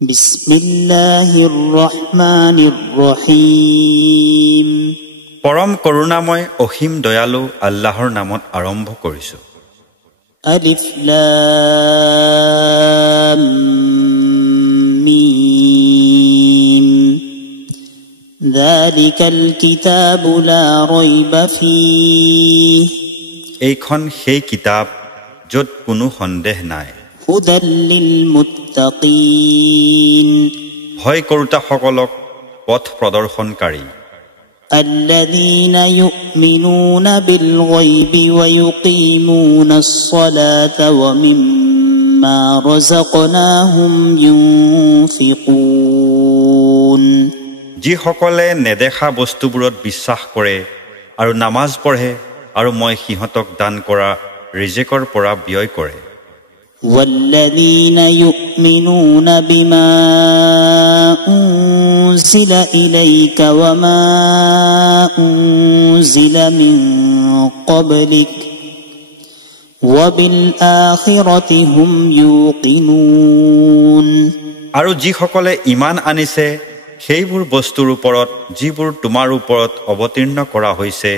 বিসমিল্লাহিৰ ৰহমানিৰ ৰহিম। পৰম কৰুণাময় অসীম দয়ালু আল্লাহৰ নামত আৰম্ভ কৰিছো। আলিফ লাম মিম। যালিকাল কিতাবু লা রাইবা ফীহ। এইখন সেই কিতাপ য'ত কোনো সন্দেহ নাই। হুদাল লিল মুত্তাকিন। ভয় কৰোতাসকলক পথ প্ৰদৰ্শনকাৰী। الذين يؤمنون بالغيب ويقيمون الصلاة ومما رزقناهم ينفقون। যিসকলে নেদেখা বস্তুবোৰত বিশ্বাস কৰে আৰু নামাজ পঢ়ে আৰু মই সিহঁতক দান কৰা ৰিজেকৰ পৰা ব্যয় কৰে। والذين يؤمنون بما أنزل إليك وما أنزل من قبلك وبالآخرة هم يوقنون। আৰু যিসকলে ইমান আনিছে সেইবোৰ বস্তুৰ ওপৰত যিবোৰ তোমাৰ ওপৰত অৱতীৰ্ণ কৰা হৈছে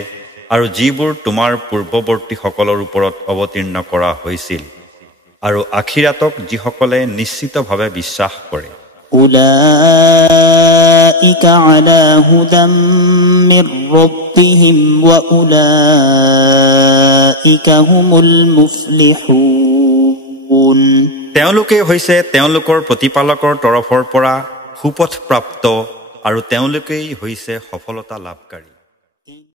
আৰু যিবোৰ তোমাৰ পূৰ্বৱৰ্তীসকলৰ ওপৰত অৱতীৰ্ণ কৰা হৈছিল আৰু আখিৰাতক যিসকলে নিশ্চিতভাৱে বিশ্বাস কৰে। উলাইকা আলা হুদাম মিৰ ৰাব্বিহিম ওয়া উলাইকা হুমুল মুফলিহুন। তেওঁলোকে হৈছে তেওঁলোকৰ প্ৰতিপালকৰ তৰফৰ পৰা সুপথ প্ৰাপ্ত আৰু তেওঁলোকেই হৈছে সফলতা লাভকাৰী।